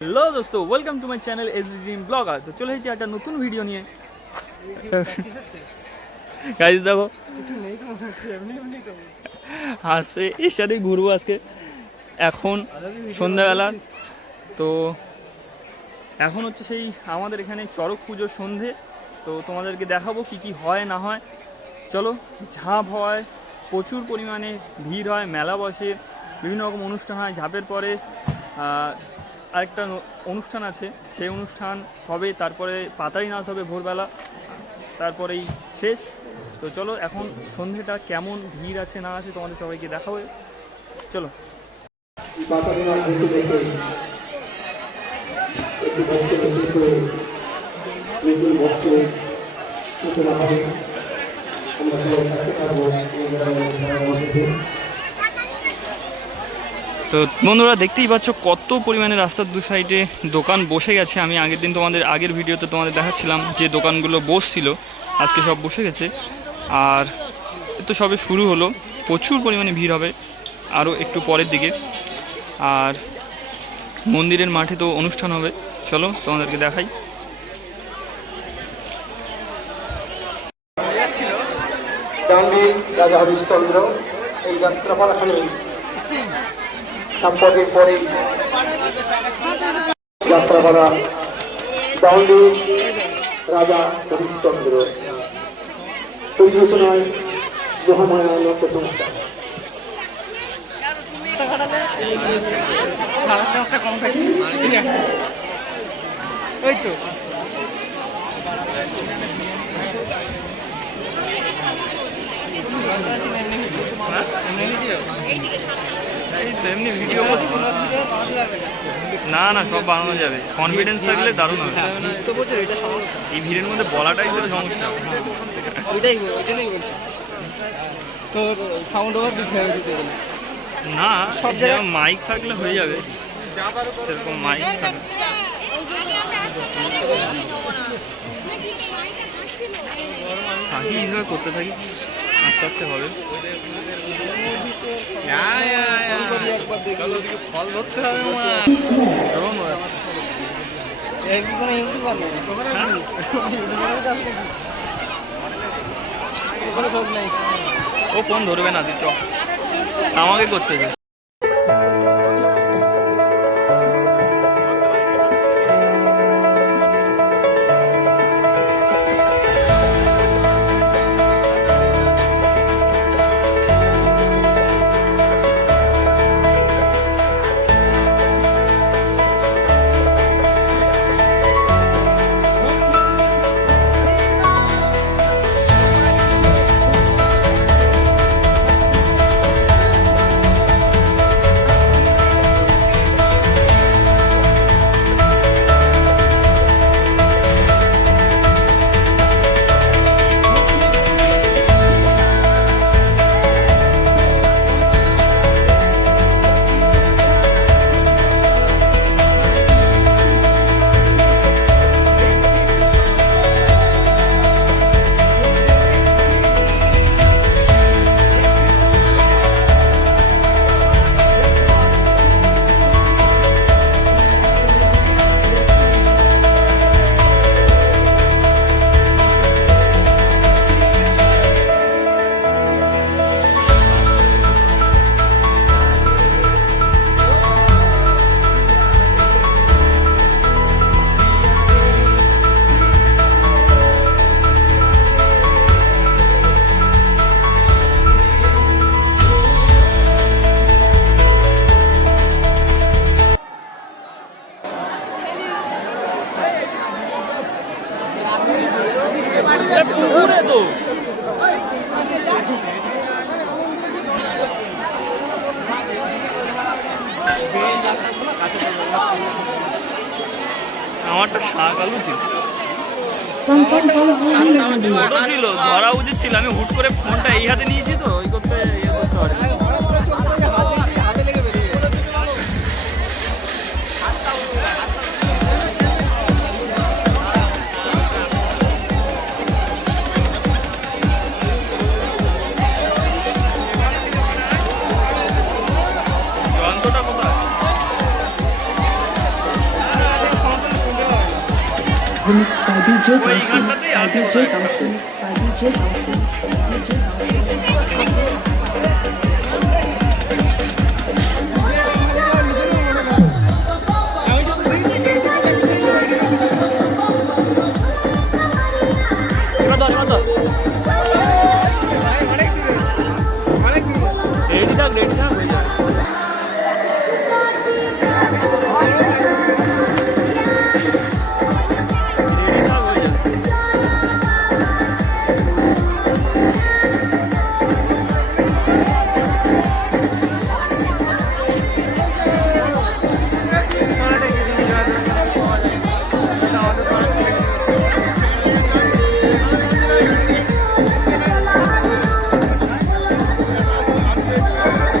Hello दोस्तों, welcome to my channel as dream blogger. तो चले এসেছি একটা নতুন ভিডিও নিয়ে। গাইস দেখো কিছু নেই তো মনে হচ্ছে এমনি তো হাসে এর সাথে ঘুরবো আজকে। এখন সন্ধ্যাবেলা তো এখন হচ্ছে সেই আমাদের এখানে চড়ক পুজোর সন্ধে। তো তোমাদেরকে দেখাবো কি কি হয় না হয়। চলো, ঝাঁপ হয়, প্রচুর পরিমাণে ভিড় হয়, মেলা বসে, বিভিন্ন রকম অনুষ্ঠান হয়। ঝাঁপের পরে আরেকটা অনুষ্ঠান আছে, সেই অনুষ্ঠান হবে, তারপরে পাতারি নাচ হবে ভোরবেলা, তারপরেই শেষ। তো চলো এখন সন্ধেটা কেমন ভিড় আছে না আছে তোমাদের সবাইকে দেখাবো। চলো। তো বন্ধুরা দেখতেই পাচ্ছ কত পরিমাণে রাস্তার দু সাইডে দোকান বসে গেছে। আমি আগের দিন তোমাদের আগের ভিডিওতে তোমাদের দেখাচ্ছিলাম যে দোকানগুলো বসছিল, আজকে সব বসে গেছে। আর তো সবে শুরু হলো, প্রচুর পরিমাণে ভিড় হবে আরও একটু পরের দিকে। আর মন্দিরের মাঠে তো অনুষ্ঠান হবে, চলো তোমাদেরকে দেখাই। রাজা হরিশ্চন্দ্র এই যাত্রাপালাখানে সম্পদের পরে যাত্রাপালা দাউন্ডি রাজা হরিশ্চন্দ্র পরিবেশনায় মহামায়া প্রশংসা। এই তো এমনি ভিডিও না না সব বানানো যাবে, কনফিডেন্স থাকলে দারুণ হবে। এই ভিড়ের মধ্যে বলাটাই তো সমস্যা। ওইটাই বলছি, তোর সাউন্ড ওভার দিতে হবে দিতে গেলে না, সব জায়গায় মাইক থাকলে হয়ে যাবে, সেরকম মাইক থাকলে। থাকি এইভাবে করতে থাকি, আস্তে আস্তে হবে। ফল ধরতে হবে ও ফোন ধরবে না, তুই চ আমাকে করতে চাই। পুকুরে তো আমারটা শাক আলু ছিল, ছোট ছিল, ধরা উচিত ছিল। আমি হুট করে ফোনটা এই হাতে নিয়েছি তো ওই করতে ইয়ে করতে পারি। যন্ত্রটা কোথায়? Remixed by DJ ওই Gautam. গানটাতেই By আছে DJ বোধহয় একটা। Gautam. By DJ Gautam.